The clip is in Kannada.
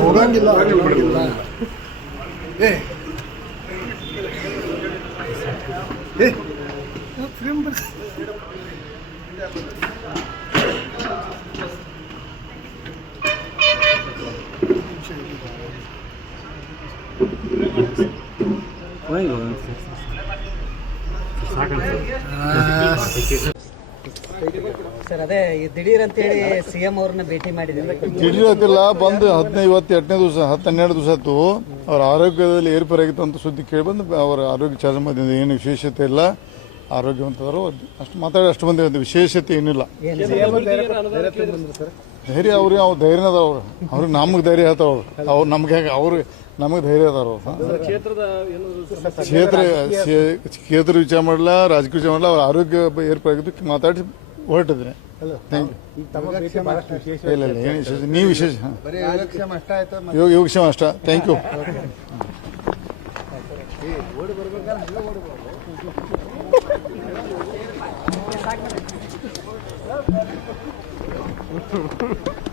ಹೋಗಂಗಿಲ್ಲ ಏ ಏ ಫಿಲ್ಮ್ ಬರ್ತ ಸರ್ ಅದೇ ದಿಢೀರ್ ಅಂತೇಳಿ ಸಿಎಂ ಅವ್ರನ್ನ ಭೇಟಿ ಮಾಡಿದ್ರೆ. ತಿಳಿಯತ್ತಿಲ್ಲ ಬಂದು ಹದಿನೈದು ಇವತ್ತು ಎಂಟನೇ ದಿವಸ ಹತ್ತು ಹನ್ನೆರಡು ದಿವಸ ಆಯ್ತು. ಅವ್ರ ಆರೋಗ್ಯದಲ್ಲಿ ಏರ್ಪೇರಾಗಿತ್ತು ಅಂತ ಸುದ್ದಿ ಕೇಳಿ ಬಂದು ಅವರ ಆರೋಗ್ಯ ಚಾರ್ಜ್ ಮಾಡಿದ ಏನು ವಿಶೇಷತೆ ಇಲ್ಲ. ಆರೋಗ್ಯವಂತರು ಅಷ್ಟು ಮಾತಾಡಿ ಅಷ್ಟು ಮಂದಿ ಒಂದು ವಿಶೇಷತೆ ಏನಿಲ್ಲ. ಧೈರ್ಯ ಅವ್ರಿಗೆ ಅವ್ರು ಧೈರ್ಯ ಅದಾವ ಅವ್ರು? ಅವ್ರಿಗೆ ನಮ್ಗೆ ಧೈರ್ಯ ಹೇಳ್ತಾವ್ರು ಅವ್ರು. ಅವ್ರು ನಮ್ಗೆ ಹೇಗೆ ಅವ್ರಿಗೆ ನಮಗೆ ಧೈರ್ಯ ಅದಾರ ಕ್ಷೇತ್ರ ಕ್ಷೇತ್ರ ವಿಚಾರ ಮಾಡಲ್ಲ ರಾಜಕೀಯ ವಿಚಾರ ಮಾಡಲ್ಲ ಅವ್ರ ಆರೋಗ್ಯ ಏರ್ಪೇರಾಗಿದ್ದು ಮಾತಾಡಿ ಯು ಇಲ್ಲ ಇಲ್ಲ ಏನು ವಿಶೇಷ ನೀವು ವಿಶೇಷ ಹಾಂ. ಯೋಗಕ್ಷೇಮ ಅಷ್ಟ ಆಯ್ತು ಯೋಗ ಯೋಗಕ್ಷೇಮ ಅಷ್ಟ. Thank you Ha, ha, ha.